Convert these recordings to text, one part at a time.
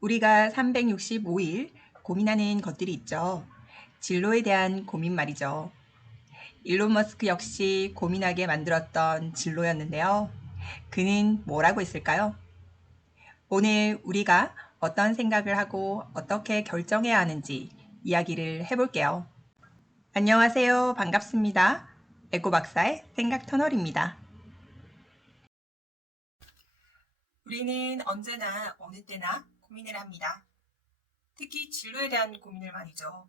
우리가 365일 고민하는 것들이 있죠. 진로에 대한 고민 말이죠. 일론 머스크 역시 고민하게 만들었던 진로였는데요. 그는 뭐라고 했을까요? 오늘 우리가 어떤 생각을 하고 어떻게 결정해야 하는지 이야기를 해볼게요. 안녕하세요. 반갑습니다. 에코 박사의 생각 터널입니다. 우리는 언제나 어느 때나 고민을 합니다. 특히 진로에 대한 고민을 말이죠.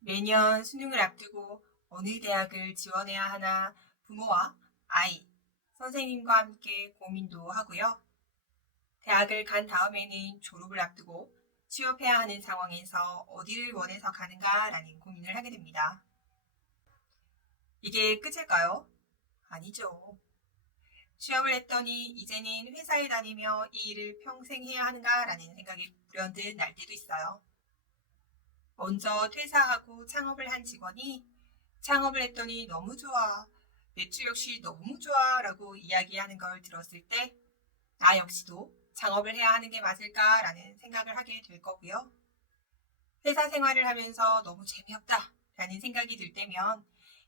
매년 수능을 앞두고 어느 대학을 지원해야 하나 부모와 아이, 선생님과 함께 고민도 하고요. 대학을 간 다음에는 졸업을 앞두고 취업해야 하는 상황에서 어디를 원해서 가는가라는 고민을 하게 됩니다. 이게 끝일까요? 아니죠. 취업을 했더니 이제는 회사에 다니며 이 일을 평생 해야 하는가라는 생각이 불현듯 날 때도 있어요. 먼저 퇴사하고 창업을 한 직원이 창업을 했더니 너무 좋아, 매출 역시 너무 좋아 라고 이야기하는 걸 들었을 때 나 역시도 창업을 해야 하는 게 맞을까 라는 생각을 하게 될 거고요. 회사 생활을 하면서 너무 재미없다 라는 생각이 들 때면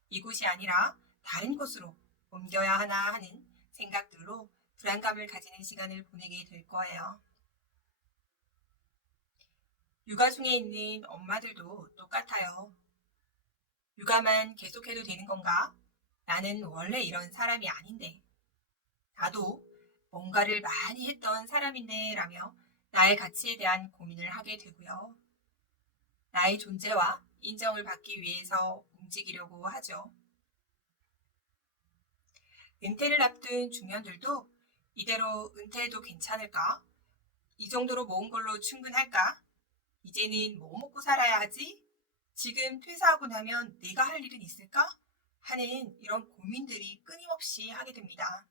이곳이 아니라 다른 곳으로 옮겨야 하나 하는 생각들로 불안감을 가지는 시간을 보내게 될 거예요. 육아 중에 있는 엄마들도 똑같아요. 육아만 계속해도 되는 건가? 나는 원래 이런 사람이 아닌데. 나도 뭔가를 많이 했던 사람인데 라며 나의 가치에 대한 고민을 하게 되고요. 나의 존재와 인정을 받기 위해서 움직이려고 하죠. 은퇴를 앞둔 중년들도 이대로 은퇴해도 괜찮을까? 이 정도로 모은 걸로 충분할까? 이제는 뭐 먹고 살아야 하지? 지금 퇴사하고 나면 내가 할 일은 있을까? 하는 이런 고민들이 끊임없이 하게 됩니다.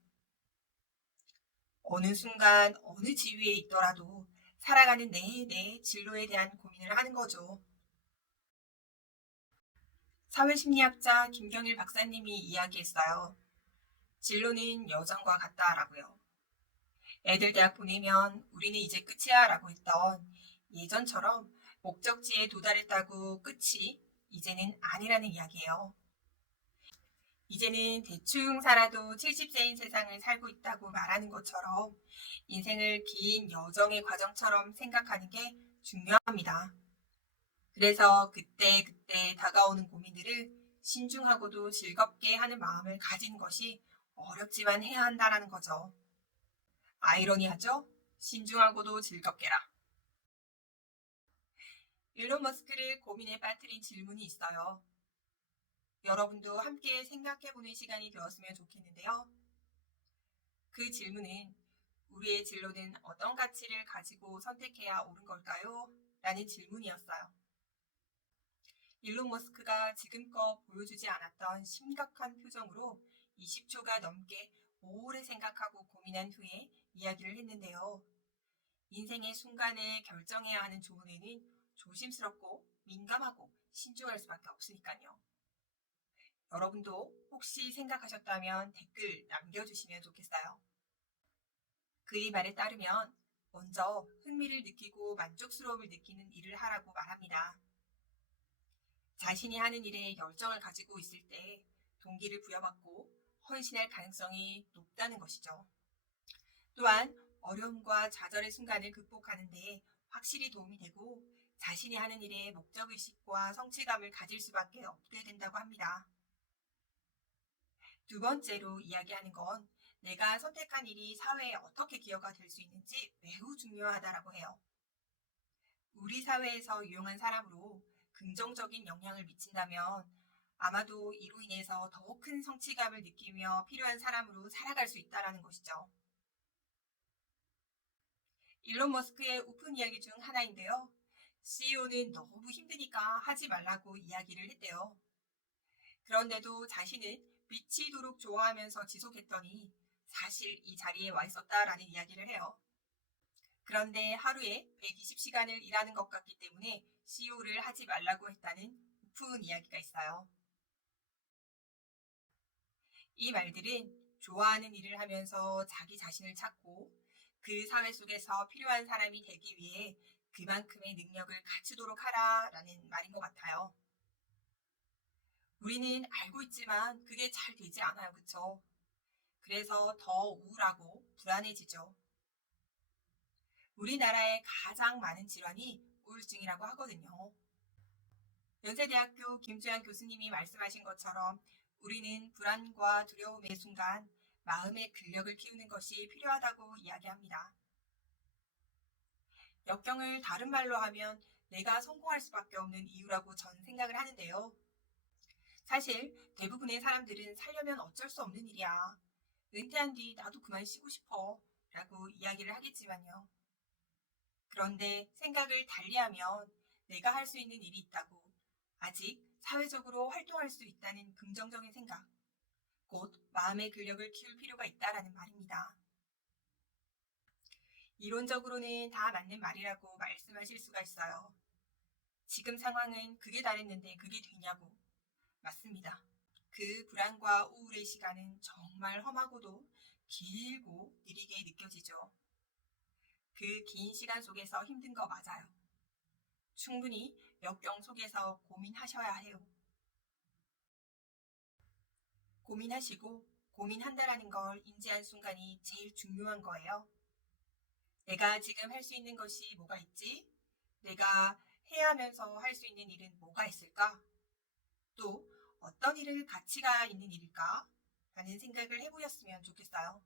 어느 순간 어느 지위에 있더라도 살아가는 내 진로에 대한 고민을 하는 거죠. 사회심리학자 김경일 박사님이 이야기했어요. 진로는 여정과 같다라고요. 애들 대학 보내면 우리는 이제 끝이야 라고 했던 예전처럼 목적지에 도달했다고 끝이 이제는 아니라는 이야기예요. 이제는 대충 살아도 70세인 세상을 살고 있다고 말하는 것처럼 인생을 긴 여정의 과정처럼 생각하는 게 중요합니다. 그래서 그때그때 다가오는 고민들을 신중하고도 즐겁게 하는 마음을 가진 것이 어렵지만 해야 한다는 거죠. 아이러니하죠? 신중하고도 즐겁게라. 일론 머스크를 고민에 빠뜨린 질문이 있어요. 여러분도 함께 생각해보는 시간이 되었으면 좋겠는데요. 그 질문은 우리의 진로는 어떤 가치를 가지고 선택해야 옳은 걸까요? 라는 질문이었어요. 일론 머스크가 지금껏 보여주지 않았던 심각한 표정으로 20초가 넘게 오래 생각하고 고민한 후에 이야기를 했는데요. 인생의 순간에 결정해야 하는 조언에는 조심스럽고 민감하고 신중할 수밖에 없으니까요. 여러분도 혹시 생각하셨다면 댓글 남겨주시면 좋겠어요. 그의 말에 따르면 먼저 흥미를 느끼고 만족스러움을 느끼는 일을 하라고 말합니다. 자신이 하는 일에 열정을 가지고 있을 때 동기를 부여받고 헌신할 가능성이 높다는 것이죠. 또한 어려움과 좌절의 순간을 극복하는 데 확실히 도움이 되고 자신이 하는 일에 목적의식과 성취감을 가질 수밖에 없게 된다고 합니다. 두 번째로 이야기하는 건 내가 선택한 일이 사회에 어떻게 기여가 될 수 있는지 매우 중요하다라고 해요. 우리 사회에서 유용한 사람으로 긍정적인 영향을 미친다면 아마도 이로 인해서 더 큰 성취감을 느끼며 필요한 사람으로 살아갈 수 있다는 것이죠. 일론 머스크의 오픈 이야기 중 하나인데요. CEO는 너무 힘드니까 하지 말라고 이야기를 했대요. 그런데도 자신은 미치도록 좋아하면서 지속했더니 사실 이 자리에 와 있었다라는 이야기를 해요. 그런데 하루에 120시간을 일하는 것 같기 때문에 CEO를 하지 말라고 했다는 오픈 이야기가 있어요. 이 말들은 좋아하는 일을 하면서 자기 자신을 찾고 그 사회 속에서 필요한 사람이 되기 위해 그만큼의 능력을 갖추도록 하라라는 말인 것 같아요. 우리는 알고 있지만 그게 잘 되지 않아요. 그쵸? 그래서 더 우울하고 불안해지죠. 우리나라에 가장 많은 질환이 우울증이라고 하거든요. 연세대학교 김주현 교수님이 말씀하신 것처럼 우리는 불안과 두려움의 순간 마음의 근력을 키우는 것이 필요하다고 이야기합니다. 역경을 다른 말로 하면 내가 성공할 수밖에 없는 이유라고 저는 생각을 하는데요. 사실 대부분의 사람들은 살려면 어쩔 수 없는 일이야. 은퇴한 뒤 나도 그만 쉬고 싶어. 라고 이야기를 하겠지만요. 그런데 생각을 달리하면 내가 할 수 있는 일이 있다고, 아직 사회적으로 활동할 수 있다는 긍정적인 생각, 곧 마음의 근력을 키울 필요가 있다라는 말입니다. 이론적으로는 다 맞는 말이라고 말씀하실 수가 있어요. 지금 상황은 극에 달했는데 그게 되냐고. 맞습니다. 그 불안과 우울의 시간은 정말 험하고도 길고 느리게 느껴지죠. 그 긴 시간 속에서 힘든 거 맞아요. 충분히 역경 속에서 고민하셔야 해요. 고민하시고 고민한다라는 걸 인지한 순간이 제일 중요한 거예요. 내가 지금 할 수 있는 것이 뭐가 있지? 내가 해야 하면서 할 수 있는 일은 뭐가 있을까? 또 어떤 일을 가치가 있는 일일까? 라는 생각을 해보셨으면 좋겠어요.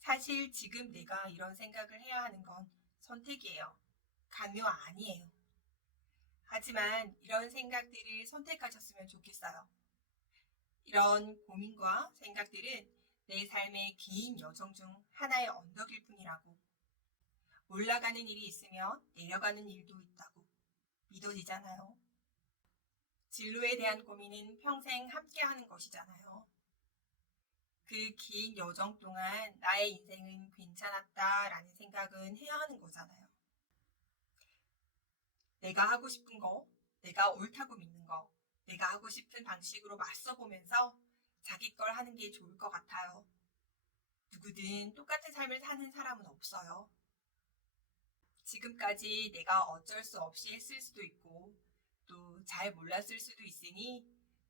사실 지금 내가 이런 생각을 해야 하는 건 선택이에요. 강요 아니에요. 하지만 이런 생각들을 선택하셨으면 좋겠어요. 이런 고민과 생각들은 내 삶의 긴 여정 중 하나의 언덕일 뿐이라고. 올라가는 일이 있으면 내려가는 일도 있다고 믿어지잖아요. 진로에 대한 고민은 평생 함께 하는 것이잖아요. 그 긴 여정 동안 나의 인생은 괜찮았다라는 생각은 해야 하는 거잖아요. 내가 하고 싶은 거, 내가 옳다고 믿는 거, 내가 하고 싶은 방식으로 맞서보면서 자기 걸 하는 게 좋을 것 같아요. 누구든 똑같은 삶을 사는 사람은 없어요. 지금까지 내가 어쩔 수 없이 했을 수도 있고 또 잘 몰랐을 수도 있으니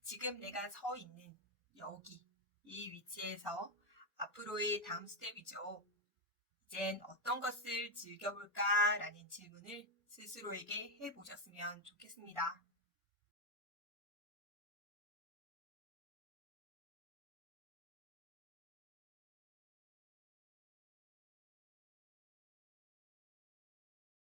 지금 내가 서 있는 여기 이 위치에서 앞으로의 다음 스텝이죠. 이젠 어떤 것을 즐겨볼까 라는 질문을 스스로에게 해보셨으면 좋겠습니다.